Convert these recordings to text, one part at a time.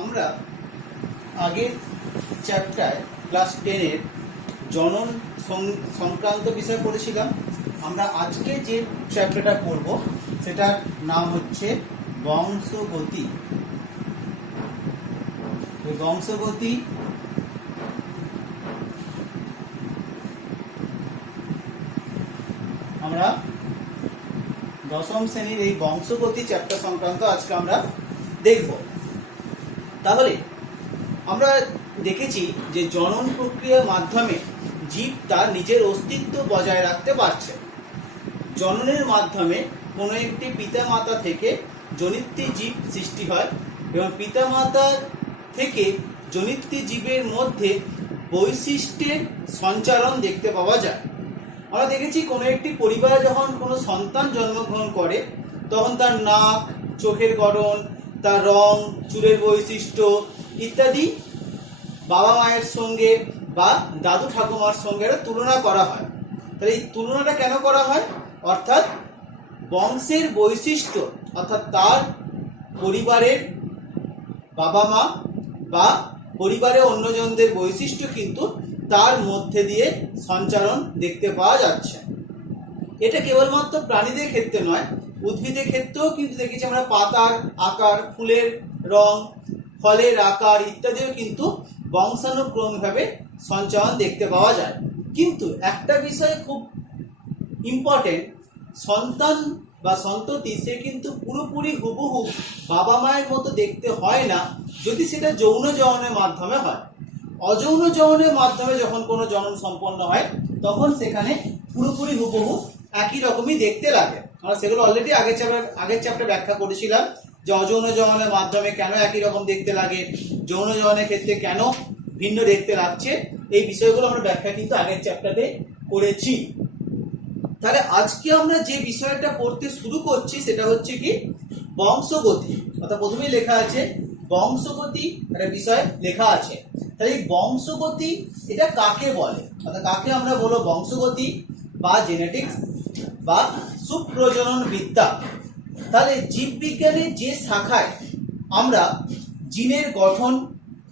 আমরা আগের chapter class 10-এর জনন সংক্রান্ত বিষয় পড়েছিলাম। আমরা আজকে যে চ্যাপ্টারটা পড়ব সেটার নাম হচ্ছে বংশগতি। বংশগতি আমরা দশম শ্রেণীর এই বংশগতি চ্যাপ্টার সংক্রান্ত আজকে আমরা দেখব। তাহলে আমরা দেখেছি যে জনন প্রক্রিয়ার মাধ্যমে জীব তার নিজের অস্তিত্ব বজায় রাখতে পারছে। জননের মাধ্যমে কোনো একটি পিতামাতা থেকে জনিত্রী জীব সৃষ্টি হয় এবং পিতামাতা থেকে জনিত্রী জীবের মধ্যে বৈশিষ্ট্যের সঞ্চারণ দেখতে পাওয়া যায়। আমরা দেখেছি কোনো একটি পরিবারে যখন কোনো সন্তান জন্মগ্রহণ করে তখন তার নাক, চোখের গঠন, তার রং, চুলের বৈশিষ্ট্য ইত্যাদি বাবা মায়ের সঙ্গে বা দাদু ঠাকুমার সঙ্গে তুলনা করা হয়। তাহলে এই তুলনাটা কেন করা হয়? অর্থাৎ বংশের বৈশিষ্ট্য, অর্থাৎ তার পরিবারের বাবা মা বা পরিবারের অন্যজনদের বৈশিষ্ট্য কিন্তু তার মধ্যে দিয়ে সঞ্চারণ দেখতে পাওয়া যাচ্ছে। এটা কেবলমাত্র প্রাণীদের ক্ষেত্রে নয়, উদ্ভিদের ক্ষেত্রেও কিন্তু দেখেছি আমরা পাতার আকার, ফুলের রং, ফলের আকার ইত্যাদিও কিন্তু বংশানুক্রমিকভাবে সঞ্চারণ দেখতে পাওয়া যায়। কিন্তু একটা বিষয় খুব ইম্পর্টেন্ট, সন্তান বা সন্ততি সে কিন্তু পুরোপুরি হুবহু বাবা মায়ের মতো দেখতে হয় না যদি সেটা যৌন জননের মাধ্যমে হয়। অযৌন জননের মাধ্যমে যখন কোনো জনন সম্পন্ন হয় তখন সেখানে পুরোপুরি হুবহু একই রকমই দেখতে লাগে। আমরা সেগুলো অলরেডি আগের চ্যাপ্টারে ব্যাখ্যা করেছিলাম যে অযৌন জননের মাধ্যমে কেন একই রকম দেখতে লাগে, যৌন জননের ক্ষেত্রে কেন ভিন্ন দেখতে লাগছে, এই বিষয়গুলো আমরা ব্যাখ্যা কিন্তু আগের চ্যাপ্টারে করেছি। তাহলে আজকে আমরা যে বিষয়টা পড়তে শুরু করছি সেটা হচ্ছে কি বংশগতি। অর্থাৎ প্রথমেই লেখা আছে বংশগতি, একটা বিষয় লেখা আছে। তাহলে এই বংশগতি এটা কাকে বলে, অর্থাৎ কাকে আমরা বলবো বংশগতি বা জেনেটিক্স বা সুপ্রজনন বিদ্যা। তাহলে জীববিজ্ঞানের যে শাখায় আমরা জিনের গঠন,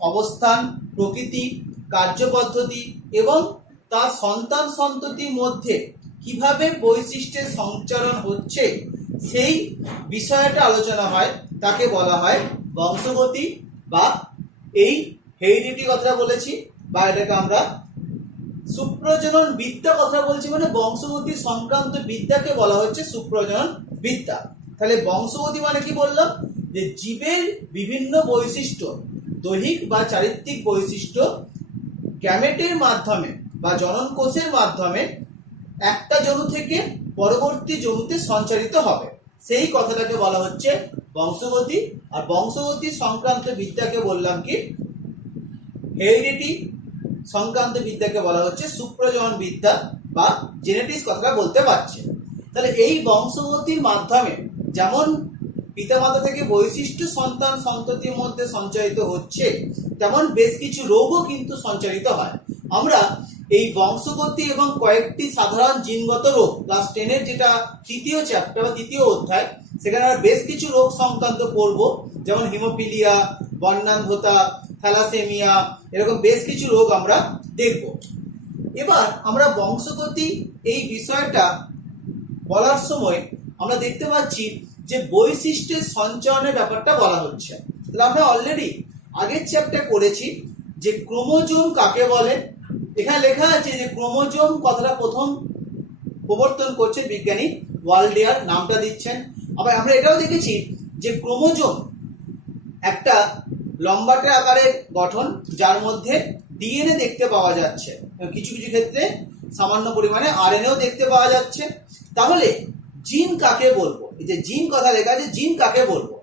অবস্থান, প্রকৃতি, কার্যপদ্ধতি এবং তার সন্তান সন্ততির মধ্যে কিভাবে বৈশিষ্ট্যের সঞ্চারণ হচ্ছে সেই বিষয়টা আলোচনা হয়, তাকে বলা হয় বংশগতি বা এই হেরিডিটি কথা বলেছি বা এটাকে আমরা সুপ্রজনন বিদ্যা কথা বলছি, মানে বংশগতি সংক্রান্ত বিদ্যাকে বলা হচ্ছে সুপ্রজনন বিদ্যা। তাহলে বংশগতি মানে কি বললাম, যে জীবের বিভিন্ন বৈশিষ্ট্য, দৈহিক বা চারিত্রিক বৈশিষ্ট্য গ্যামেটের মাধ্যমে বা জনন কোষের মাধ্যমে একটা জনু থেকে পরবর্তী জনুতে সঞ্চারিত হবে, সেই কথাটাকে বলা হচ্ছে বংশগতি। আর বংশগতি সংক্রান্ত বিদ্যাকে বললাম কি হেরিডিটি সংক্রান্ত বিদ্যাকে বলা হচ্ছে সুপ্রজনন বিদ্যা বা জেনেটিক্স কথাটা বলতে পারছে। তাহলে এই বংশগতির মাধ্যমে যেমন পিতামাতা থেকে বৈশিষ্ট্য সন্তান সন্ততির মধ্যে সঞ্চারিত হচ্ছে, তেমন বেশ কিছু রোগও কিন্তু সঞ্চারিত হয়। আমরা এই বংশগতি এবং কয়েকটি সাধারণ জিনগত রোগ ক্লাস 10-এর যেটা তৃতীয় চ্যাপ্টার বা তৃতীয় অধ্যায়, সেখানে আমরা বেশ কিছু রোগ সংক্রান্ত পড়বো, যেমন হিমোফিলিয়া, বর্ণান্ধতা, থ্যালাসেমিয়া, এরকম বেশ কিছু রোগ আমরা দেখব। এবার আমরা বংশগতি এই বিষয়টা বলার সময় আমরা দেখতে পাচ্ছি যে বৈশিষ্ট্যের সঞ্চয়নের ব্যাপারটা বলা হচ্ছে। তাহলে আমরা অলরেডি আগের চ্যাপ্টার করেছি যে ক্রোমোজোম কাকে বলে। এখানে লেখা আছে যে ক্রোমোজোম কথাটা প্রথম প্রবর্তন করছে বিজ্ঞানী ওয়ালডেয়ার, নামটা দিচ্ছেন। আবার আমরা এটাও দেখেছি যে ক্রোমোজোম একটা লম্বাটে আকারের গঠন যার মধ্যে ডিএনএ দেখতে পাওয়া যাচ্ছে, কিছু কিছু ক্ষেত্রে সামান্য পরিমাণে আরএনএও দেখতে পাওয়া যাচ্ছে। তাহলে জিন কাকে বলবো? এই যে জিন কথা লেখা আছে, জিন কাকে বলবো?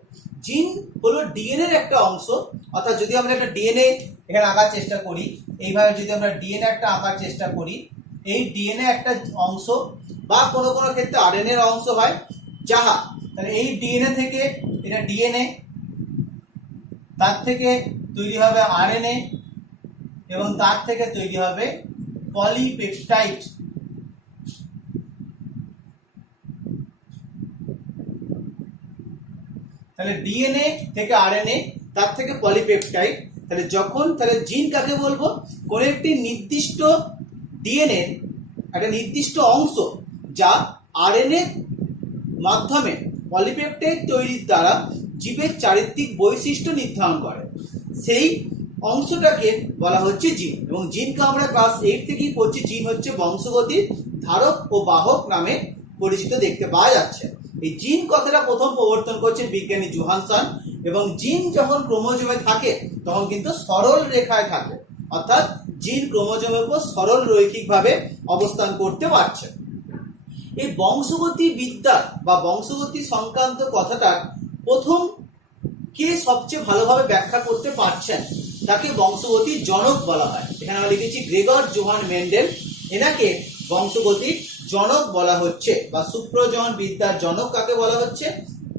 জিন হলো ডিএনএর একটা অংশ। অর্থাৎ যদি আমরা একটা ডিএনএ এখানে আঁকার চেষ্টা করি, এইভাবে যদি আমরা ডিএনএ একটা আঁকার চেষ্টা করি, এই ডিএনএ একটা অংশ বা কোনো কোনো ক্ষেত্রে আরএনএ এর অংশ হয় যাহা, তাহলে এই ডিএনএ থেকে এটা ডিএনএ, তার থেকে তৈরি হবে আরএনএ এবং তার থেকে তৈরি হবে পলিপেপটাইড। তাহলে ডিএনএ থেকে আরএনএ, তার থেকে পলিপেপটাইড। তাহলে তাহলে জিন কাকে বলবো? কোন একটি নির্দিষ্ট ডিএনএ একটা নির্দিষ্ট অংশ যা আরএনএ মাধ্যমে পলিপেপটাইড তৈরির দ্বারা জীবের চারিত্রিক বৈশিষ্ট্য নির্ধারণ করে, সেই অংশটাকে বলা হচ্ছে জিন। এবং জিনকে আমরা ক্লাস 8 থেকেই পড়ছি। জিন হচ্ছে বংশগতির ধারক ও বাহক নামে পরিচিত দেখতে পাওয়া যাচ্ছে। এই জিন কথাটা প্রথম প্রবর্তন করছে বিজ্ঞানী জোহানসন। এবং জিন যখন ক্রোমোজোমে থাকে তখন কিন্তু সরল রেখায় থাকে, অর্থাৎ জিন ক্রোমোজোমের উপর সরল রৈখিকভাবে অবস্থান করতে পারছে। এই বংশগতি বিদ্যা বা বংশগতি সংক্রান্ত কথাটা প্রথম কে সবচেয়ে ভালোভাবে ব্যাখ্যা করতে পারছেন তাকে বংশগতির জনক বলা হয়। এখানে আমরা লিখেছি গ্রেগর জোহান মেন্ডেল। এনাকে বংশগতির জনক বলা হচ্ছে, বা সুপ্রজনন বিদ্যার জনক কাকে বলা হচ্ছে?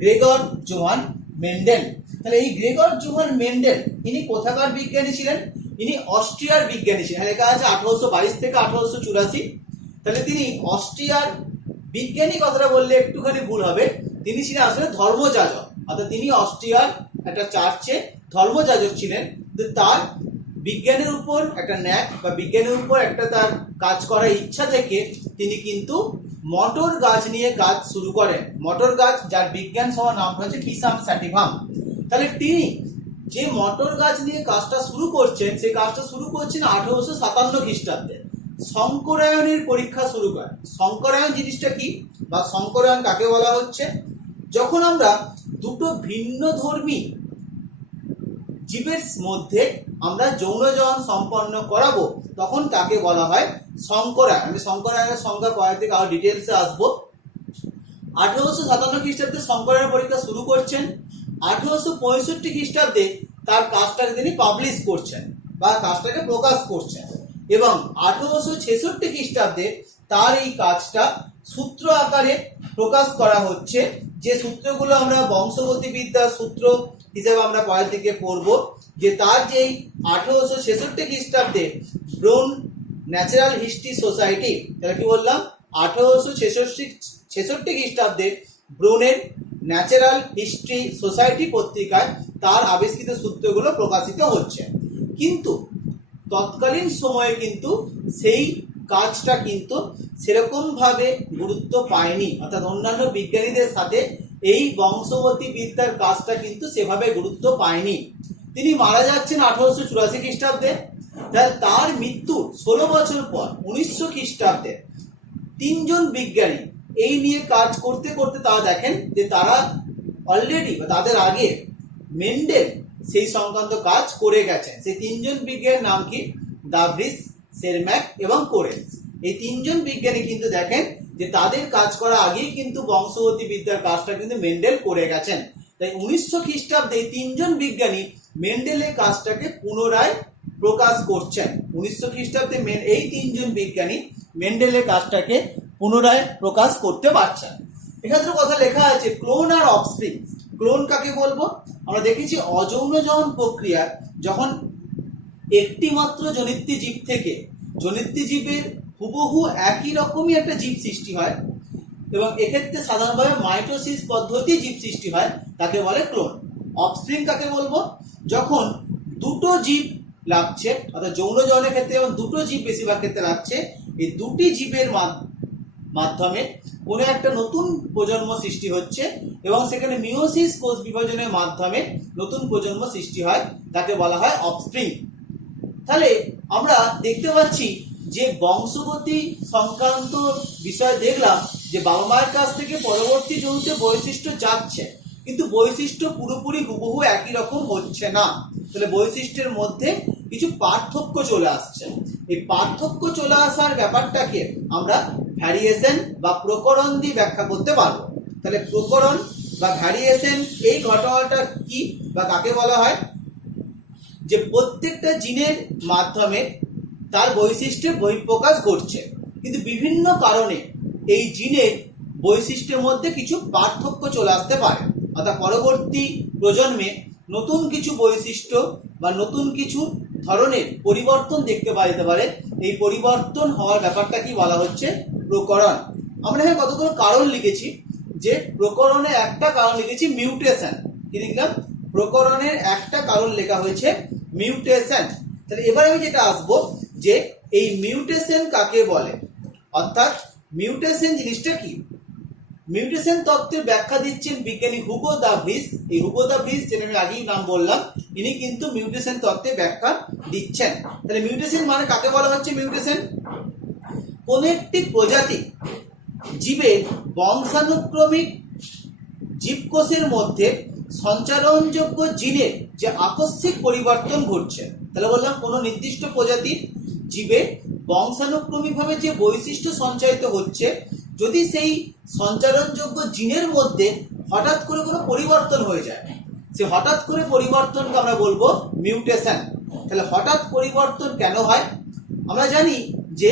Gregor Johann Mendel. তাহলে এই গ্রেগর জোহান মেন্ডেল ইনি কোথাকার বিজ্ঞানী ছিলেন? ইনি অস্ট্রিয়ার বিজ্ঞানী ছিলেন। লেখা আছে 1822 থেকে 1884। তাহলে তিনি অস্ট্রিয়ার বিজ্ঞানী কথাটা বললে একটুখানি ভুল হবে, তিনি ছিলেন আসলে ধর্মযাজক। অর্থাৎ তিনি অস্ট্রিয়ার একটা চার্চে ধর্মযাজক ছিলেন। তার বিজ্ঞানের উপর একটা ন্যাক বা বিজ্ঞানের উপর একটা তার কাজ করার ইচ্ছা থেকে তিনি কিন্তু মটর গাছ নিয়ে কাজ শুরু করেন। মটর গাছ যার বিজ্ঞান সভা নাম হচ্ছে পিসাম স্যাটিভাম। তাহলে তিনি যে মটর গাছ নিয়ে কাজটা শুরু করছেন, সেই কাজটা শুরু করছেন 1857 খ্রিস্টাব্দে। শঙ্করায়নের পরীক্ষা শুরু করেন। শঙ্করায়ন জিনিসটা কি, বা শঙ্করায়ন কাকে বলা হচ্ছে? যখন আমরা দুটো ভিন্ন ধর্মী জীবের মধ্যে আমরা যৌনজন সম্পন্ন করাবো তখন তাকে বলা হয় শঙ্করায়ন। আমি শঙ্করায়নের সংজ্ঞা পরের দিকে আরো ডিটেলসে আসবো। 1857 খ্রিস্টাব্দে শঙ্করায়ন পরীক্ষা শুরু করছেন। 1865 খ্রিস্টাব্দে তার কাজটাকে তিনি পাবলিশ করছেন বা কাজটাকে প্রকাশ করছেন। এবং 1866 খ্রিস্টাব্দে তার এই কাজটা সূত্র আকারে প্রকাশ করা হচ্ছে। যে সূত্রগুলো আমরা বংশগতি বিদ্যার সূত্র হিসেবে আমরা পরের দিকে পড়বো, যে তার যেই 1866 খ্রিস্টাব্দে ব্রুন ন্যাচারাল হিস্ট্রি সোসাইটি, তাহলে কি বললাম 1866 খ্রিস্টাব্দে ব্রুনের ন্যাচারাল হিস্ট্রি সোসাইটি পত্রিকায় তার আবিষ্কৃত সূত্রগুলো প্রকাশিত হচ্ছে। কিন্তু তৎকালীন সময়ে কিন্তু সেই কাজটা কিন্তু সেরকম ভাবে গুরুত্ব পায়নি। অর্থাৎ অন্যান্য বিজ্ঞানীদের সাথে এই বংশগতি বিদ্যার কাজটা কিন্তু সেভাবে গুরুত্ব পায়নি। তিনি মারা যাচ্ছেন 1884 খ্রিস্টাব্দে। তার মৃত্যুর 16 বছর পর 1900 খ্রিস্টাব্দে তিনজন বিজ্ঞানী এই নিয়ে কাজ করতে করতে তারা দেখেন যে তারা অলরেডি বা তাদের আগে মেন্ডেল সেই সংক্রান্ত কাজ করে গেছেন। সেই তিনজন বিজ্ঞানীর নাম কি? দাভ্রিস, সেরম্যাক এবং কোরেন্স। এই তিনজন বিজ্ঞানী কিন্তু দেখেন যে তাদের কাজ করা আগেই কিন্তু বংশগতি বিদ্যার কাজটা কিন্তু মেন্ডেল করে গেছেন। তাই 1900 খ্রিস্টাব্দে এই তিনজন বিজ্ঞানী মেন্ডেলের কাজটাকে পুনরায় প্রকাশ করছেন। 1900 খ্রিস্টাব্দে এই তিনজন বিজ্ঞানী মেন্ডেলের কাজটাকে পুনরায় প্রকাশ করতে পারছেন। এখানে কথা লেখা আছে ক্লোন আর অফস্প্রিং। ক্লোন কাকে বলবো? আমরা দেখেছি অযৌনজন প্রক্রিয়া যখন একটি মাত্র জনিত্রী জীব থেকে জনিত্রী জীবের হুবহু একই রকমই একটা জীব সৃষ্টি হয়, এবং এক্ষেত্রে সাধারণভাবে মাইটোসিস পদ্ধতি জীব সৃষ্টি হয়, তাকে বলে ক্লোন। অফস্প্রিং কাকে বলবো? যখন দুটো জীব লাগছে, অর্থাৎ যৌনজনের ক্ষেত্রে যেমন দুটো জীব বেশিরভাগ ক্ষেত্রে লাগছে, এই দুটি জীবের মাধ্যমে কোনো একটা নতুন প্রজন্ম সৃষ্টি হচ্ছে এবং সেখানে মিওসিস কোষ বিভাজনের মাধ্যমে নতুন প্রজন্ম সৃষ্টি হয়, তাকে বলা হয় অফস্প্রিং। তাহলে আমরা দেখতে পাচ্ছি যে বংশগতি সংক্রান্ত বিষয় দেখলাম যে বাবা মায়ের কাছ থেকে পরবর্তী জন্তুতে বৈশিষ্ট্য যাচ্ছে, কিন্তু বৈশিষ্ট্য পুরোপুরি হুবহু একই রকম হচ্ছে না। তাহলে বৈশিষ্ট্যের মধ্যে কিছু পার্থক্য চলে আসছে। এই পার্থক্য চলে আসার ব্যাপারটাকে আমরা ভ্যারিয়েশন বা প্রকরণ দিয়ে ব্যাখ্যা করতে পারবো। তাহলে প্রকরণ বা ভ্যারিয়েশন এই ঘটনাটা কি বা কাকে বলা হয়? যে প্রত্যেকটা জিনের মাধ্যমে তার বৈশিষ্ট্যের বহিঃপ্রকাশ ঘটছে, কিন্তু বিভিন্ন কারণে এই জিনের বৈশিষ্ট্যের মধ্যে কিছু পার্থক্য চলে আসতে পারে। অর্থাৎ পরবর্তী প্রজন্মে নতুন কিছু বৈশিষ্ট্য বা নতুন কিছু ধরনের পরিবর্তন দেখতে পাওয়া যেতে পারে। এই পরিবর্তন হওয়ার ব্যাপারটা কি বলা হচ্ছে? প্রকরণ। আমরা এখানে কতগুলো কারণ লিখেছি, যে প্রকরণে একটা কারণ লিখেছি মিউটেশন। কি লিখলাম? প্রকরণের একটা কারণ লেখা হয়েছে মিউটেশন। তাহলে এবার আমি যেটা আসবো যে এই মিউটেশন কাকে বলে, অর্থাৎ মিউটেশন জিনিসটা কি। মিউটেশন তত্ত্বের ব্যাখ্যা দিচ্ছেন বিজ্ঞানী হুগো দা ভ্রিস। এই হুগো দা ভ্রিস, যেটা আমি আগেই নাম বললাম, ইনি কিন্তু মিউটেশন তত্ত্বের ব্যাখ্যা দিচ্ছেন। তাহলে মিউটেশন মানে কাকে বলা হচ্ছে? মিউটেশন কোন একটি প্রজাতি জীবের বংশানুক্রমিক জীবকোষের মধ্যে সঞ্চারণযোগ্য জিনের যে আকস্মিক পরিবর্তন ঘটছে। তাহলে বললাম কোন নির্দিষ্ট প্রজাতির জীবে বংশানুক্রমিকভাবে যে বৈশিষ্ট্য সঞ্চারিত হচ্ছে, যদি সেই সঞ্চারণযোগ্য জিনের মধ্যে হঠাৎ করে কোনো পরিবর্তন হয়ে যায়, সে হঠাৎ করে পরিবর্তনকে আমরা বলবো মিউটেশন। তাহলে হঠাৎ পরিবর্তন কেন হয়? আমরা জানি যে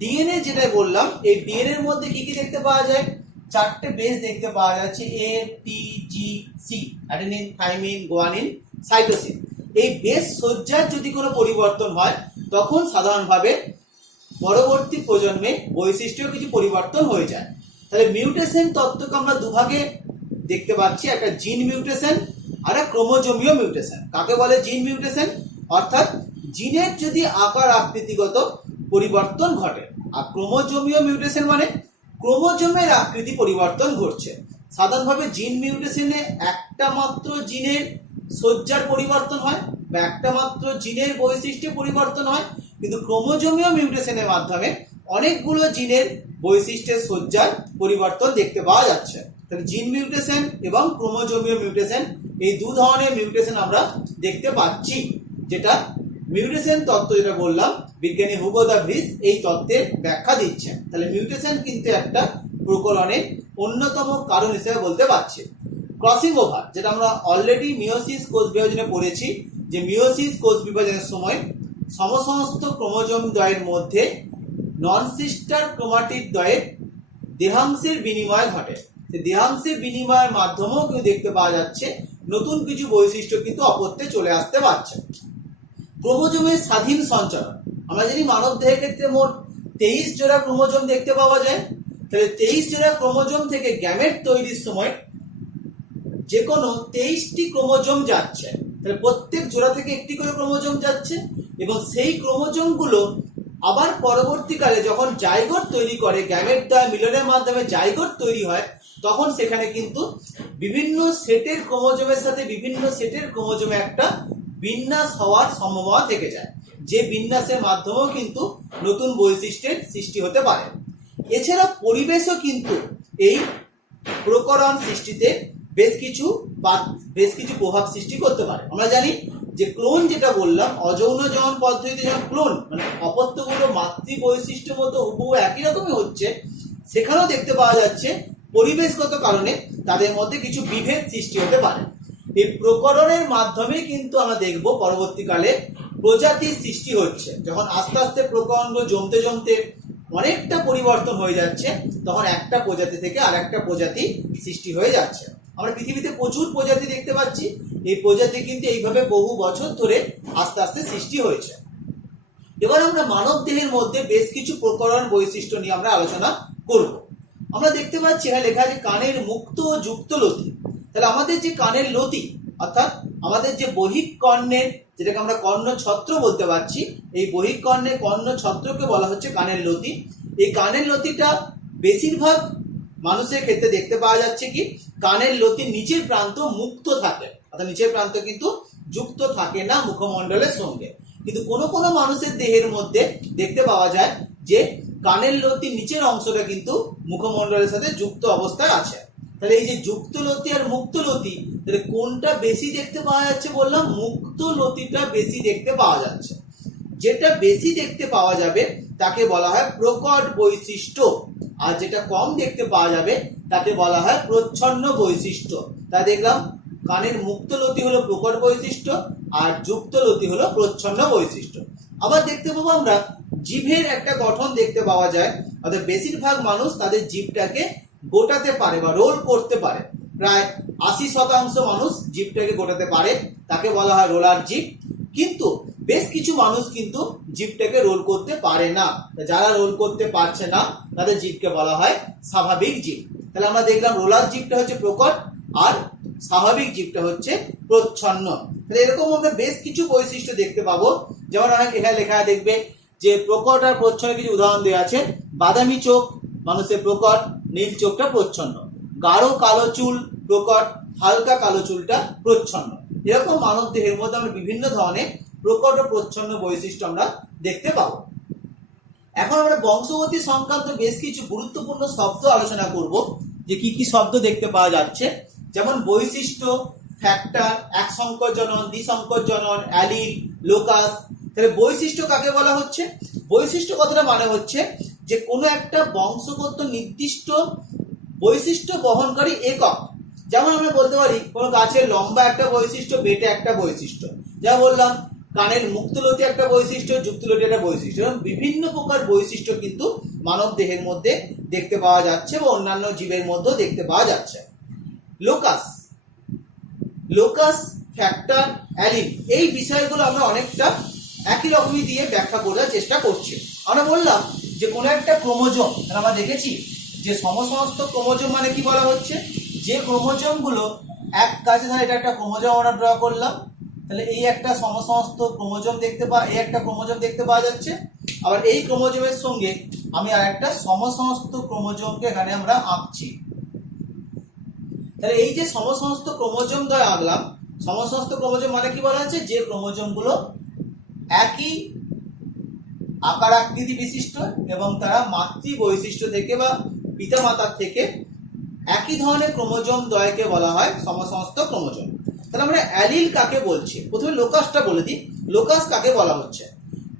ডিএনএ যেটা বললাম, এই ডিএনএ এর মধ্যে কি কি দেখতে পাওয়া যায়? চারটে বেস দেখতে পাওয়া যাচ্ছে, A T G C, adenine, thymine, guanine, cytosine. এই বেস সজ্জার যদি কোনো পরিবর্তন হয়, তখন সাধারণভাবে পরবর্তী প্রজন্মে বৈশিষ্ট্য কিছু পরিবর্তন হয়ে যায়। তাহলে মিউটেশন তত্ত্বকে আমরা দুভাগে দেখতে পাচ্ছি, একটা জিন মিউটেশন আর একটা ক্রোমোজোমীয় মিউটেশন। কাকে বলে জিন মিউটেশন? অর্থাৎ জিনের যদি আকার আকৃতিগত পরিবর্তন ঘটে। আর ক্রোমোজোমীয় মিউটেশন মানে ক্রোমোজোমের আকৃতি পরিবর্তন ঘটছে। সাধারণভাবে জিন মিউটেশনে একটা মাত্র জিনের সজ্জার পরিবর্তন হয় বা একটা মাত্র জিনের বৈশিষ্ট্যে পরিবর্তন হয়, কিন্তু ক্রোমোজোমীয় মিউটেশনের মাধ্যমে অনেকগুলো জিনের বৈশিষ্ট্যের সজ্জার পরিবর্তন দেখতে পাওয়া যাচ্ছে। তাহলে জিন মিউটেশন এবং ক্রোমোজোমীয় মিউটেশন, এই দু ধরনের মিউটেশন আমরা দেখতে পাচ্ছি। যেটা মিউটেশন তত্ত্ব যেটা বললাম, বিজ্ঞানী হুগো দা ভ্রিস এই তত্ত্বের ব্যাখ্যা দিচ্ছেন। তাহলে মিউটেশন কিন্তু একটা প্রকরণের অন্যতম কারণ হিসেবে বলতে পারছি। ক্রসিং ওভার, যেটা আমরা অলরেডি মিওসিস কোষ বিভাজনে পড়েছি, যে মিওসিস কোষ বিভাজনের সময় সমস্ত ক্রোমোজোম দ্বয়ের মধ্যে নন সিস্টার ক্রোমাটিড দ্বয়ের দেহাংশের বিনিময় ঘটে। দেহাংশের বিনিময়ের মাধ্যমেও কিন্তু দেখতে পাওয়া যাচ্ছে নতুন কিছু বৈশিষ্ট্য কিন্তু অপত্যে চলে আসতে পারছে। ক্রোমোজোমের স্বাধীন সঞ্চালন, আমরা জানি মানব দেহের ক্ষেত্রে মোট 23 জোড়া ক্রোমোজোম দেখতে পাওয়া যায়। তাহলে 23 জোড়া ক্রোমোজোম থেকে গ্যামেট তৈরির সময় যে কোনো 23টি ক্রোমোজোম যাচ্ছে। তাহলে প্রত্যেক জোড়া থেকে একটি করে ক্রোমোজোম যাচ্ছে, এবং সেই ক্রোমোজোমগুলো আবার পরবর্তীকালে যখন জাইগোট তৈরি করে, গ্যামেট দ্বয় মিলনের মাধ্যমে জাইগোট তৈরি হয়, তখন সেখানে কিন্তু বিভিন্ন সেটের ক্রোমোজোমের সাথে বিভিন্ন সেটের ক্রোমোজোমে একটা বিন্যাস হওয়ার সম্ভাবনা থেকে যায়, যে বিন্যাসের মাধ্যমেও কিন্তু নতুন বৈশিষ্ট্যের সৃষ্টি হতে পারে। এছাড়া পরিবেশও কিন্তু এই প্রকরণ সৃষ্টিতে বেশ কিছু প্রভাব সৃষ্টি করতে পারে। আমরা জানি যে ক্লোন যেটা বললাম, অযৌন জনন পদ্ধতিতে যেমন ক্লোন মানে অপত্যগুলো মাতৃ বৈশিষ্ট্য মতো হুবহু একই রকমই হচ্ছে, সেখানেও দেখতে পাওয়া যাচ্ছে পরিবেশগত কারণে তাদের মধ্যে কিছু বিভেদ সৃষ্টি হতে পারে। এই প্রকরণের মাধ্যমে কিন্তু আমরা দেখব পরবর্তীকালে প্রজাতির সৃষ্টি হচ্ছে। যখন আস্তে আস্তে প্রকরণগুলো জমতে জমতে অনেকটা পরিবর্তন হয়ে যাচ্ছে, তখন একটা প্রজাতি থেকে আরেকটা প্রজাতি সৃষ্টি হয়ে যাচ্ছে। আমরা পৃথিবীতে প্রচুর প্রজাতি দেখতে পাচ্ছি, এই প্রজাতি কিন্তু এইভাবে বহু বছর ধরে আস্তে আস্তে সৃষ্টি হয়েছে। এবার আমরা মানব দেহের মধ্যে বেশ কিছু প্রকরণ বৈশিষ্ট্য নিয়ে আমরা আলোচনা করব। আমরা দেখতে পাচ্ছি এখানে লেখা আছে কানের মুক্ত ও যুক্ত লতি। তাহলে আমাদের যে কানের লতি, অর্থাৎ আমাদের যে বহিঃকর্ণের, যেটাকে আমরা কর্ণছত্র বলতে পারছি, এই বহিঃকর্ণের কর্ণছত্রকে বলা হচ্ছে কানের লতি। এই কানের লতিটা বেশিরভাগ মানুষের ক্ষেত্রে দেখতে পাওয়া যাচ্ছে কি, কানের লতির নিচের প্রান্ত মুক্ত থাকে, অর্থাৎ নিচের প্রান্ত কিন্তু যুক্ত থাকে না মুখমণ্ডলের সঙ্গে। কিন্তু কোনো কোনো মানুষের দেহের মধ্যে দেখতে পাওয়া যায় যে কানের লতির নিচের অংশটা কিন্তু মুখমণ্ডলের সাথে যুক্ত অবস্থায় আছে। তাহলে এই যে যুক্ত লতি আর মুক্ত লতি, তাহলে কোনটা বেশি দেখতে পাওয়া যাচ্ছে? বললাম মুক্ত লতিটা বেশি দেখতে পাওয়া যাচ্ছে। যেটা বেশি দেখতে পাওয়া যাবে তাকে বলা হয় প্রকট বৈশিষ্ট্য, আর যেটা কম দেখতে পাওয়া যাবে তাকে বলা হয় প্রচ্ছন্ন বৈশিষ্ট্য। তাই দেখলাম কানের মুক্ত লতি হলো প্রকট বৈশিষ্ট্য, আর যুক্ত লতি হলো প্রচ্ছন্ন বৈশিষ্ট্য। আবার দেখতে পাবো আমরা জিভের একটা গঠন দেখতে পাওয়া যায়, অর্থাৎ বেশিরভাগ মানুষ তাদের জিভটাকে গোটাতে পারে বা রোল করতে পারে। প্রায় 80% মানুষ জিভটাকে গোটাতে পারে, তাকে বলা হয় রোলার জিভ। কিন্তু বেশ কিছু মানুষ কিন্তু জিভটাকে রোল করতে পারে না। যারা রোল করতে পারছে না তাদের জিভকে বলা হয় স্বাভাবিক জিভ। তাহলে আমরা দেখলাম রোলার জিভটা হচ্ছে প্রকট, আর স্বাভাবিক জীবটা হচ্ছে প্রচ্ছন্ন। তাহলে এরকম আমরা বেশ কিছু বৈশিষ্ট্য দেখতে পাবো। যেমন এখানে লেখা দেখবে যে প্রকট আর প্রচ্ছন্ন কিছু উদাহরণ দেওয়া আছে। বাদামি চোখ মানুষের প্রকট, নীল চোখটা প্রচ্ছন্ন। গাঢ় কালো চুল প্রকট, হালকা কালো চুলটা প্রচ্ছন্ন। এরকম মানব দেহের মধ্যে আমরা বিভিন্ন ধরনের প্রকট ও প্রচ্ছন্ন বৈশিষ্ট্য আমরা দেখতে পাবো। এখন আমরা বংশগতি সংক্রান্ত বেশ কিছু গুরুত্বপূর্ণ শব্দ আলোচনা করব, যে কি কি শব্দ দেখতে পাওয়া যাচ্ছে। যেমন বৈশিষ্ট্য, ফ্যাক্টর, এক সংকর জনন, দ্বিসংকর জনন, অ্যালিল, লোকাস। তাহলে বৈশিষ্ট্য কাকে বলা হচ্ছে? বৈশিষ্ট্য কথাটা মানে হচ্ছে যে কোনো একটা বংশগত নির্দিষ্ট বৈশিষ্ট্য বহনকারী একক। যেমন আমরা বলতে পারি কোনো গাছের লম্বা একটা বৈশিষ্ট্য, বেটে একটা বৈশিষ্ট্য। যা বললাম কানের মুক্তলতি একটা বৈশিষ্ট্য, যুক্তলতি একটা বৈশিষ্ট্য। এবং বিভিন্ন প্রকার বৈশিষ্ট্য কিন্তু মানব দেহের মধ্যে দেখতে পাওয়া যাচ্ছে বা অন্যান্য জীবের মধ্যেও দেখতে পাওয়া যাচ্ছে। লোকাস, লোকাস, ফ্যাক্টর, অ্যালিল, এই বিষয়গুলো আমরা অনেকটা একই রকমই দিয়ে ব্যাখ্যা করার চেষ্টা করছি। আমরা বললাম যে কোনো একটা ক্রোমোজোম, আমরা দেখেছি যে সমসমস্ত ক্রোমোজোম মানে কি বলা হচ্ছে, যে ক্রোমোজোমগুলো এক কাছে, ধর এটা একটা ক্রোমোজোম আমরা ড্র করলাম, তাহলে এই একটা সমসমস্ত ক্রোমোজোম এই একটা ক্রোমোজোম দেখতে পাওয়া যাচ্ছে। আবার এই ক্রোমোজোমের সঙ্গে আমি আর একটা সমসমস্ত ক্রোমোজোমকে এখানে আমরা আঁকছি। তাহলে এই যে সমসমস্ত ক্রোমোজোম দ্বারা আঁকলাম, সমসমস্ত ক্রোমোজোম মানে কি বলা হচ্ছে, যে ক্রোমোজোমগুলো একই আকার আকৃতি বিশিষ্ট এবং তারা মাতৃ বৈশিষ্ট্য থেকে বা পিতা মাতার থেকে একই ধরনের ক্রোমোজোম দ্বয়কে বলা হয় সমসমস্ত ক্রোমোজোম। তাহলে আমরা অ্যালিল কাকে বলছি, প্রথমে লোকাসটা বলে দিই। লোকাস কাকে বলা হচ্ছে?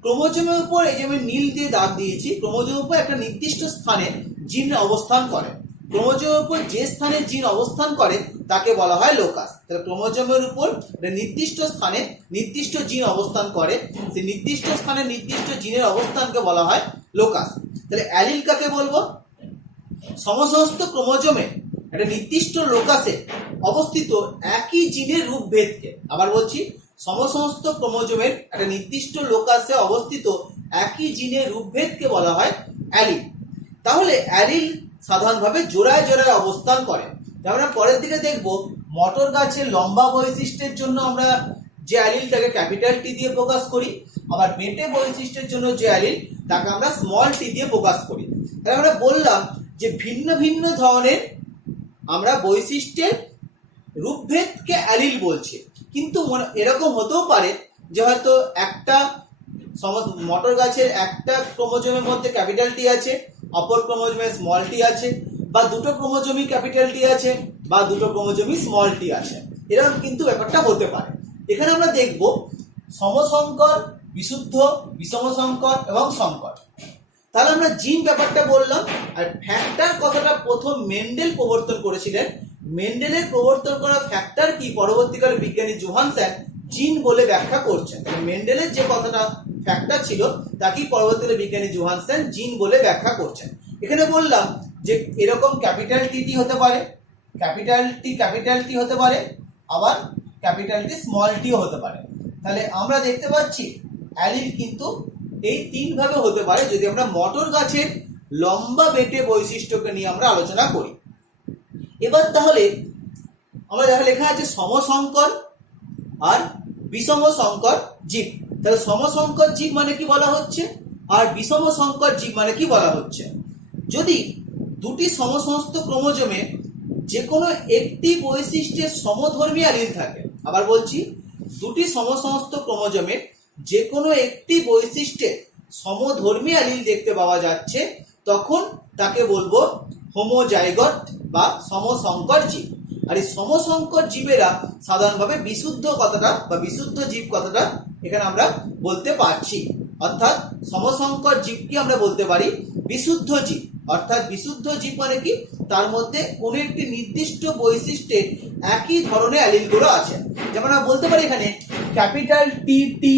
ক্রোমোজোমের উপর, এই যে আমি নীল দিয়ে দাগ দিয়েছি, ক্রোমোজোমের উপর একটা নির্দিষ্ট স্থানে জিন অবস্থান করে। ক্রোমোজোমের উপর যে স্থানে জিন অবস্থান করে তাকে বলা হয় লোকাস। তাহলে ক্রোমোজোমের উপর নির্দিষ্ট স্থানে নির্দিষ্ট জিন অবস্থান করে, সেই নির্দিষ্ট স্থানে নির্দিষ্ট জিনের অবস্থানকে বলা হয় লোকাস। তাহলে অ্যালিল কাকে বলবো? সমস্ত ক্রোমোজোমে একটা নির্দিষ্ট লোকাসে অবস্থিত একই জিনের রূপভেদকে, আবার বলছি, সমস্ত ক্রোমোজোমের একটা নির্দিষ্ট লোকাসে অবস্থিত একই জিনের রূপভেদকে বলা হয় অ্যালিল। তাহলে অ্যালিল সাধারণভাবে জোড়ায় জোড়ায় অবস্থান করে। আমরা পরের দিকে দেখব মটর গাছের লম্বা বৈশিষ্ট্যের জন্য আমরা যে অ্যালিলটাকে ক্যাপিটাল টি দিয়ে প্রকাশ করি, আবার বেটে বৈশিষ্ট্যের জন্য যে অ্যালিল তাকে আমরা স্মল টি দিয়ে প্রকাশ করি। তাহলে আমরা বললাম যে ভিন্ন ভিন্ন ধরনের আমরা বৈশিষ্ট্যের রূপভেদকে অ্যালিল বলছি। কিন্তু এরকম হতেও পারে যে হয়তো একটা মটর গাছের একটা ক্রোমোজোমের মধ্যে ক্যাপিটাল টি আছে, অপর ক্রোমোজোমে স্মল টি আছে, বা দুটো ক্রোমোজোমই ক্যাপিটাল টি আছে বা দুটো ক্রোমোজোমই স্মল টি আছে। এরকম কিন্তু ব্যাপারটা হতে পারে। এখানে আমরা দেখব সমসংকর, বিশুদ্ধ, বিষমসংকর এবং সংকর। তাহলে আমরা জিন ব্যাপারটা বললাম। আর ফ্যাক্টর কথাটা প্রথম মেন্ডেল প্রবর্তন করেছিলেন। মেন্ডেলের প্রবর্তন করা ফ্যাক্টর কি পরবর্তীকালে বিজ্ঞানী জোহানসন জিন বলে ব্যাখ্যা করছেন। মেন্ডেলের যে কথাটা ফ্যাক্টর ছিল তাকেই পরবর্তীকালে বিজ্ঞানী জোহানসন জিন বলে ব্যাখ্যা করছেন। এখানে বললাম যে এরকম ক্যাপিটাল টি হতে পারে, ক্যাপিটাল টি হতে পারে, আবার ক্যাপিটাল টি স্মল টিও হতে পারে। তাহলে আমরা দেখতে পাচ্ছি অ্যালিল কিন্তু এই তিন ভাবে হতে পারে যদি আমরা মটর গাছের লম্বা বেটে বৈশিষ্ট্যকে নিয়ে আমরা আলোচনা করি। এবার তাহলে আমরা দেখা লেখা আছে সমসংকর আর বিষম সংকর জীব। তাহলে সমসংকর জীব মানে কি বলা হচ্ছে, আর বিষম সংকর জীব মানে কি বলা হচ্ছে? যদি দুটি সমসমস্ত ক্রোমোজোমে যে কোনো একটি বৈশিষ্ট্যের সমধর্মী অ্যালিল থাকে, আবার বলছি, দুটি সমসমস্ত ক্রোমোজোমে যে কোনো একটি বৈশিষ্ট্যের সমধর্মী অ্যালিল দেখতে পাওয়া যাচ্ছে, তখন তাকে বলবো হোমোজাইগট বা সমসংকর জীব। আর এই সমসংকর জীবেরা সাধারণভাবে বিশুদ্ধ কথাটা বা বিশুদ্ধ জীব কথাটা এখানে আমরা বলতে পারছি। অর্থাৎ সমসংকর জীবকে আমরা বলতে পারি বিশুদ্ধ জীব। অর্থাৎ বিশুদ্ধ জীব মানে কি, তার মধ্যে কোনো একটি নির্দিষ্ট বৈশিষ্ট্যে একই ধরনের অ্যালিলগুলো আছে। যেমন আমরা বলতে পারি এখানে ক্যাপিটাল টি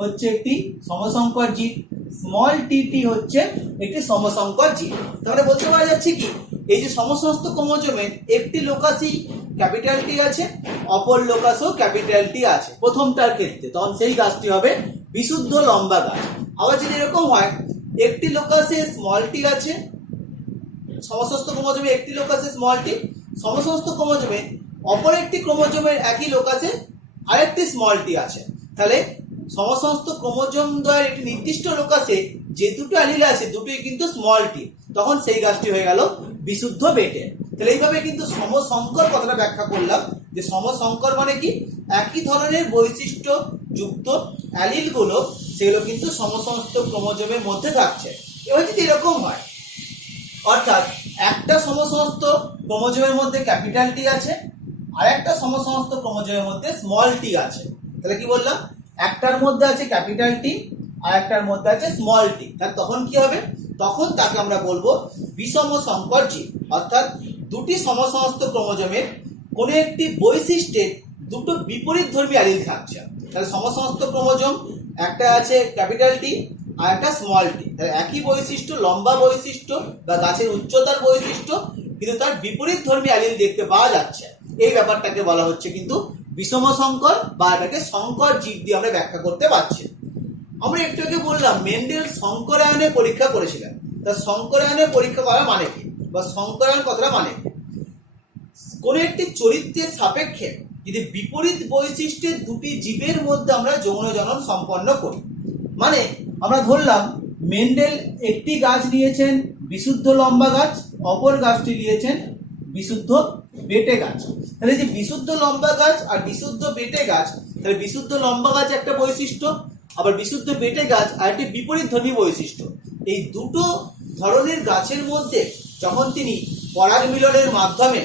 হচ্ছে একটি সমসংকর জীব, স্মল টি হচ্ছে একটি সমসংকর জীব। তাহলে বলতে পারা যাচ্ছে কি, এই যে সমস্ত ক্রোমোজোমে একটি লোকাসই ক্যাপিটাল টি আছে, অপর লোকাসও ক্যাপিটাল টি আছে প্রথমটার ক্ষেত্রে, তখন সেই গাছটি হবে বিশুদ্ধ লম্বা গাছ। আবার যদি এরকম হয় একটি লোকাসে স্মল টি আছে, সমস্ত ক্রোমোজোমে একটি লোকাসে স্মল টি, সমস্ত ক্রোমোজোমে অপর একটি ক্রোমোজোমের একই লোকাসে আরেকটি স্মল টি আছে। তাহলে সমস্ত ক্রোমোজোম দ্বয়ের একটি নির্দিষ্ট লোকাসে যে দুটো অ্যালিল আছে দুটোই কিন্তু স্মল টি, তখন সেই গাছটি হয়ে গেল বিশুদ্ধ বেটে। তাহলে এইভাবে কিন্তু সমসংকর কথাটা ব্যাখ্যা করলাম, যে সমসংকর মানে কি, একই ধরনের বৈশিষ্ট্য যুক্ত অ্যালিল গুলো সেগুলো কিন্তু সমস্ত ক্রোমোজোমের মধ্যে থাকছে। এবার যদি এরকম হয়, অর্থাৎ একটা সমস্ত ক্রোমোজোমের মধ্যে ক্যাপিটাল টি আছে আর একটা সমস্ত ক্রোমোজোমের মধ্যে স্মল টি আছে, তাহলে কি বললাম, একটার মধ্যে আছে ক্যাপিটাল টি আর একটার মধ্যে আছে স্মল টি, তাহলে তখন কি হবে, তখন তাকে আমরা বলবো বিষম সংকর জীব। অর্থাৎ দুটি সমস্ত ক্রোমোজোমের কোনো একটি বৈশিষ্ট্যে দুটো বিপরীত ধর্মী অ্যালিল থাকছে। তাহলে সমস্ত ক্রোমোজোম একটা আছে ক্যাপিটাল টি আর একটা স্মল টি, তাহলে একই বৈশিষ্ট্য, লম্বা বৈশিষ্ট্য বা গাছের উচ্চতার বৈশিষ্ট্য, কিন্তু তার বিপরীত ধর্মী অ্যালিল দেখতে পাওয়া যাচ্ছে। এই ব্যাপারটাকে বলা হচ্ছে কিন্তু বিষম সংকর, বা এটাকে সংকর জীব দিয়ে আমরা ব্যাখ্যা করতে পারছি। আমরা একটু আগে বললাম মেন্ডেল সংকরায়নের পরীক্ষা করেছিলেন। তা সংকরায়নের পরীক্ষা করা মানে কি, বা সংকরায়ন কথাটা মানে কি, কোন একটি চরিত্রের সাপেক্ষে যদি বিপরীত বৈশিষ্ট্যের দুটি জীবের মধ্যে আমরা যৌন জনন সম্পন্ন করি। মানে আমরা ধরলাম মেন্ডেল একটি গাছ নিয়েছেন বিশুদ্ধ লম্বা গাছ, অপর গাছটি নিয়েছেন বিশুদ্ধ বেটে গাছ। তাহলে যে বিশুদ্ধ লম্বা গাছ আর বিশুদ্ধ বেটে গাছ, তাহলে বিশুদ্ধ লম্বা গাছ একটা বৈশিষ্ট্য, আবার বিশুদ্ধ বেটে গাছ আর একটি বিপরীত ধর্মী বৈশিষ্ট্য। এই দুটো ধরনের গাছের মধ্যে যখন তিনি পরাগ মিলনের মাধ্যমে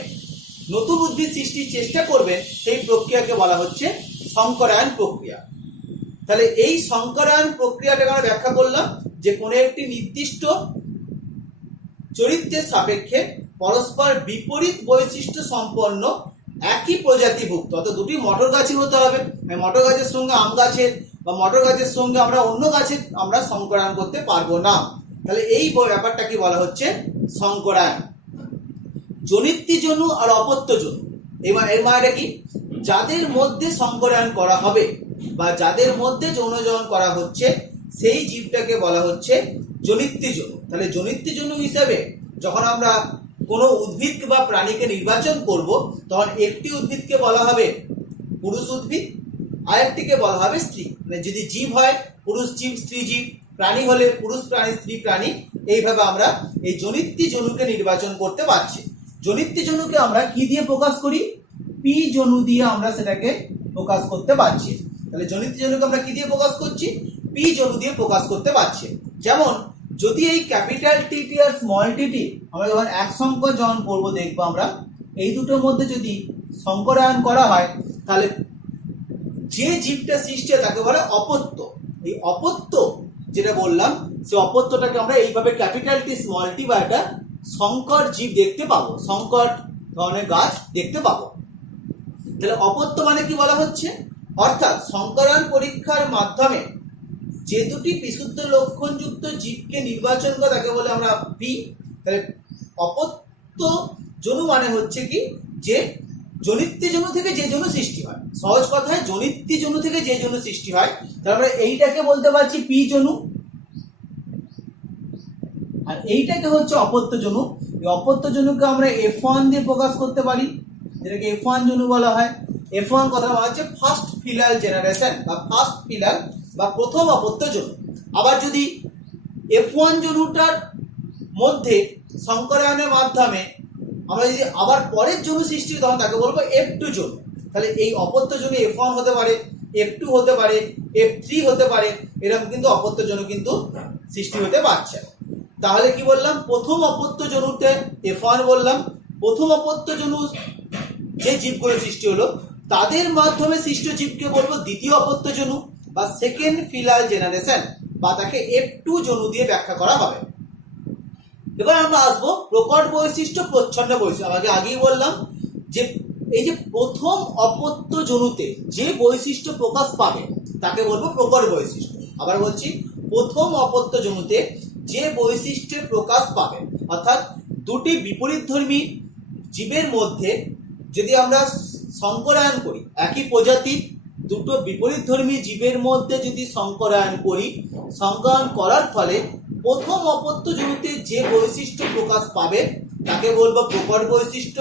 নতুন উদ্ভিদ সৃষ্টির চেষ্টা করবেন, সেই প্রক্রিয়াকে বলা হচ্ছে সংকরায়ন প্রক্রিয়া। তাহলে এই সংকরায়ন প্রক্রিয়াটাকে আমরা ব্যাখ্যা করলাম যে কোনো একটি নির্দিষ্ট চরিত্রের সাপেক্ষে পরস্পর বিপরীত বৈশিষ্ট্য সম্পন্ন একই প্রজাতিভুক্ত, অর্থাৎ দুটি মটর গাছই হতে হবে, মটর গাছের সঙ্গে আম গাছের বা মটর গাছের সঙ্গে আমরা অন্য গাছের আমরা সংকরায়ন করতে পারবো না। তাহলে এই ব্যাপারটাকে বলা হচ্ছে সংকরায়ন। জনিত্রী জনু আর অপত্য জনু, এর মানেটা কি, যাদের মধ্যে সংকরায়ন করা হবে বা যাদের মধ্যে যৌনজনন করা হচ্ছে সেই জীবটাকে বলা হচ্ছে জনিত্রী জনু। তাহলে জনিত্রী জনু হিসেবে যখন আমরা কোনো উদ্ভিদ বা প্রাণীকে নির্বাচন করব, তখন একটি উদ্ভিদকে বলা হবে পুরুষ উদ্ভিদ, আরেকটিকে বলা হবে স্ত্রী। মানে যদি জীব হয় পুরুষ জীব স্ত্রী জীব, প্রাণী হলে পুরুষ প্রাণী স্ত্রী প্রাণী, এইভাবে আমরা এই জনিত্রী জনুকে নির্বাচন করতে পারছি। জনিত্রী জনুকে আমরা কি দিয়ে প্রকাশ করি, পি জনু দিয়ে আমরা সেটাকে প্রকাশ করতে পারছি। তাহলে জনিত্রী জনুকে আমরা কি দিয়ে প্রকাশ করছি, পি জনু দিয়ে প্রকাশ করতে পারছি। যেমন যদি এই ক্যাপিটাল টি টি আর স্মল টি টি আমরা যখন এক সংকর জনন করবো, দেখবো আমরা এই দুটোর মধ্যে যদি সংকরায়ন করা হয়, তাহলে যে জীবটা সৃষ্টি হয় তাকে বলে অপত্য। এই অপত্য যেটা বললাম, সেই অপত্যটাকে আমরা এইভাবে ক্যাপিটাল টি স্মল টি বা একটা সংকর জীব দেখতে পাবো, সংকর ধরনের গাছ দেখতে পাবো। তাহলে অপত্য মানে কি বলা হচ্ছে, অর্থাৎ সংকরায়ন পরীক্ষার মাধ্যমে যে দুটি বিশুদ্ধ লক্ষণযুক্ত জীবকে নির্বাচন করে তাকে বলে আমরা পি। তাহলে অপত্য জনু মানে হচ্ছে কি, যে জনিত্রী জনু থেকে যে জনু সৃষ্টি হয়, সহজ কথায় জনিত্রী জনু থেকে যে জনু সৃষ্টি হয়, তারপরে এইটাকে বলতে পারছি পি জনু, আর এইটাকে হচ্ছে অপত্য জনু। এই অপত্য জনুকে আমরা F1 দিয়ে প্রকাশ করতে পারি, যেটাকে F1 জনু বলা হয়। F1 কথা বলা হচ্ছে ফার্স্ট ফিলাল জেনারেশন বা ফার্স্ট ফিলাল বা প্রথম অপত্য জনু। আবার যদি F1 জনুটার মধ্যে সংকরায়নের মাধ্যমে আমরা যদি আবার পরের জনু সৃষ্টি হয়, তখন তাকে বলবো F2 জনু। তাহলে এই অপত্য জনু F1 হতে পারে, F2 হতে পারে, F3 হতে পারে, এরকম কিন্তু অপত্য জনু কিন্তু সৃষ্টি হতে পারছে। তাহলে কি বললাম, প্রথম অপত্য জনুতে F1 বললাম, প্রথম অপত্য জনু যে জীবগুলো সৃষ্টি হলো তাদের মাধ্যমে সৃষ্ট জীবকে বলবো দ্বিতীয় অপত্য জনু বা সেকেন্ড ফিলাল জেনারেশন, বা তাকে F2 জনু দিয়ে ব্যাখ্যা করা হবে। এবার আমরা আসবো প্রকট বৈশিষ্ট্য, প্রচ্ছন্ন বৈশিষ্ট্য। আমাকে আগেই বললাম যে এই যে প্রথম অপত্য জনুতে যে বৈশিষ্ট্য প্রকাশ পাবে তাকে বলবো প্রকট বৈশিষ্ট্য। আবার বলছি, প্রথম অপত্য জনুতে যে বৈশিষ্ট্যের প্রকাশ পাবে, অর্থাৎ দুটি বিপরীতধর্মী জীবের মধ্যে যদি আমরা সংকরায়ন করি, একই প্রজাতির দুটো বিপরীতধর্মী জীবের মধ্যে যদি সংকরায়ন করি, সংকরায়ন করার ফলে প্রথম অপত্য জনুতে যে বৈশিষ্ট্য প্রকাশ পাবে তাকে বলবো প্রকট বৈশিষ্ট্য,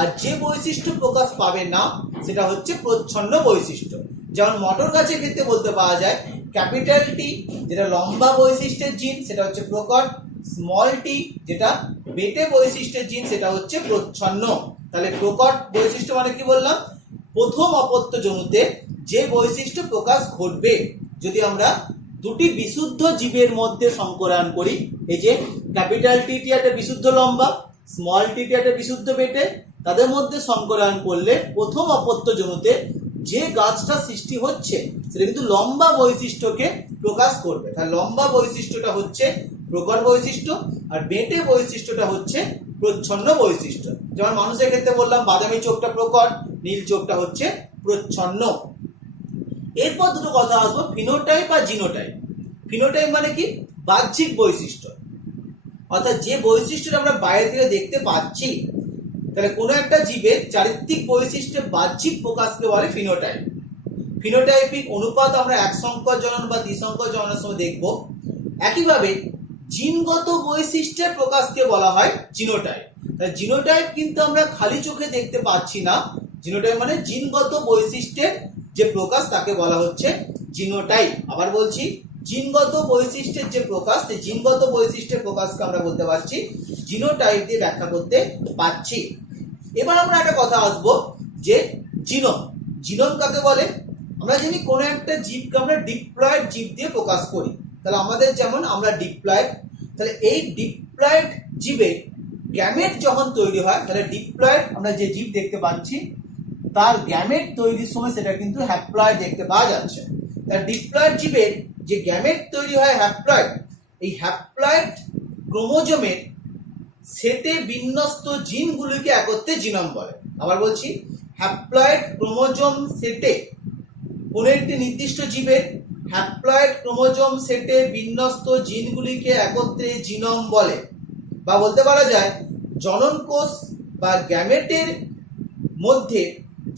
আর যে বৈশিষ্ট্য প্রকাশ পাবে না সেটা হচ্ছে প্রচ্ছন্ন বৈশিষ্ট্য। যেমন মটর গাছের ক্ষেত্রে বলতে পাওয়া যায় ক্যাপিটাল টি যেটা লম্বা বৈশিষ্ট্যের জিন সেটা হচ্ছে প্রকট, স্মল টি যেটা বেটে বৈশিষ্ট্যের জিন সেটা হচ্ছে প্রচ্ছন্ন। তাহলে প্রকট বৈশিষ্ট্য মানে কি বললাম, প্রথম অপত্য জনুতে যে বৈশিষ্ট্য প্রকাশ ঘটবে যদি আমরা দুটি বিশুদ্ধ জীবের মধ্যে সংকরায়ন করি, এই যে ক্যাপিটাল টি একটা বিশুদ্ধ লম্বা, স্মল টি একটা বিশুদ্ধ বেটে, তাদের মধ্যে সংকরায়ন করলে প্রথম অপত্য জনুতে যে গাছটা সৃষ্টি হচ্ছে সেটা কিন্তু লম্বা বৈশিষ্ট্যকে প্রকাশ করবে। তাহলে লম্বা বৈশিষ্ট্যটা হচ্ছে প্রকট বৈশিষ্ট্য আর বেটে বৈশিষ্ট্যটা হচ্ছে প্রচ্ছন্ন বৈশিষ্ট্য। যেমন মানুষের ক্ষেত্রে বললাম বাদামি চোখটা প্রকট, নীল চোখটা হচ্ছে প্রচ্ছন্ন। এরপর দুটো কথা আসবো, ফিনোটাইপ আর জিনোটাইপ। ফিনোটাইপ মানে কি, বাহ্যিক বৈশিষ্ট্য, অর্থাৎ যে বৈশিষ্ট্যটা আমরা বাইরে থেকে দেখতে পাচ্ছি। তাহলে কোনো একটা জীবের চারিত্রিক বৈশিষ্ট্যের বাহ্যিক প্রকাশকে বলে ফিনোটাইপ। ফিনোটাইপিক অনুপাত আমরা এক সংকর জনন বা দ্বিসংকর জননের সময় দেখব। একইভাবে জিনগত বৈশিষ্ট্যের প্রকাশকে বলা হয় জিনোটাইপ। তাই জিনোটাইপ কিন্তু আমরা খালি চোখে দেখতে পাচ্ছি না, জিনোটাইপ মানে জিনগত বৈশিষ্ট্যের যে প্রকাশ তাকে বলা হচ্ছে জিনোটাইপ। আবার বলছি, জিনগত বৈশিষ্ট্যের যে প্রকাশ, সেই জিনগত বৈশিষ্ট্যের প্রকাশকে আমরা বলতে পারছি জিনোটাইপ দিয়ে ব্যাখ্যা করতে পারছি। এবার আমরা একটা কথা আসবো যে জিনোম। জিনোম কাকে বলে? আমরা জানি কোনো একটা জীবকে আমরা ডিপ্লয়েড জীব দিয়ে প্রকাশ করি। তাহলে আমাদের যেমন আমরা ডিপ্লয়েড, তাহলে এই ডিপ্লয়েড জীবে গ্যামেট যখন তৈরি হয়, তাহলে ডিপ্লয়েড আমরা যে জীব দেখতে পাচ্ছি তার গ্যামেট তৈরির সময় সেটা কিন্তু হ্যাপ্লয়েড দেখতে পাওয়া যাচ্ছে। তার ডিপ্লয়েড জীবের যে গ্যামেট তৈরি হয় হ্যাপ্লয়েড, এই হ্যাপ্লয়েড ক্রোমোজোমের সেটে বিন্যস্ত জিনগুলিকে একত্রে জিনোম বলে। আবার বলছি, হ্যাপ্লয়েড ক্রোমোজোম সেটে কোনো একটি নির্দিষ্ট জীবের হ্যাপ্লয়েড ক্রোমোজোম সেটে বিন্যস্ত জিনগুলিকে একত্রে জিনোম বলে। বা বলতে পারা যায় জনন কোষ বা গ্যামেটের মধ্যে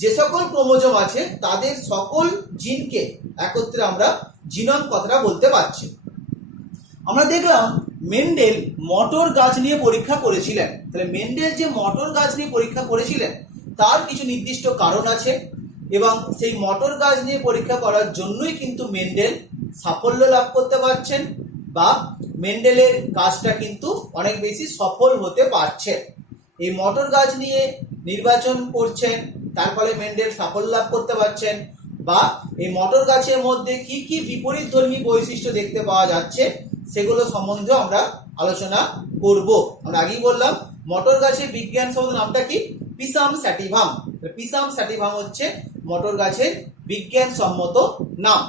যে সকল ক্রোমোজোম আছে তাদের সকল জিনকে একত্রে আমরা জিনোম কথাটা বলতে পারছি। আমরা দেখলাম মেন্ডেল মটর গাছ নিয়ে পরীক্ষা করেছিলেন। তাহলে মেন্ডেল যে মটর গাছ নিয়ে পরীক্ষা করেছিলেন তার কিছু নির্দিষ্ট কারণ আছে, এবং সেই মটর গাছ নিয়ে পরীক্ষা করার জন্যই কিন্তু মেন্ডেল সাফল্য লাভ করতে পারছেন, বা মেন্ডেলের কাজটা কিন্তু অনেক বেশি সফল হতে পারছে। এই মটর গাছ নিয়ে নির্বাচন করছেন, তার ফলে মেন্ডেল সাফল্য লাভ করতে পারছেন, বা এই মটর গাছের মধ্যে কি কি বিপরীতধর্মী বৈশিষ্ট্য দেখতে পাওয়া যাচ্ছে সেগুলো সম্বন্ধে আমরা আলোচনা করব। আমরা আগেই বললাম মটর গাছের বিজ্ঞান সম্বন্ধ নামটা কি, পিসাম স্যাটিভাম। পিসাম স্যাটিভাম হচ্ছে মটর গাছের বিজ্ঞানসম্মত নাম।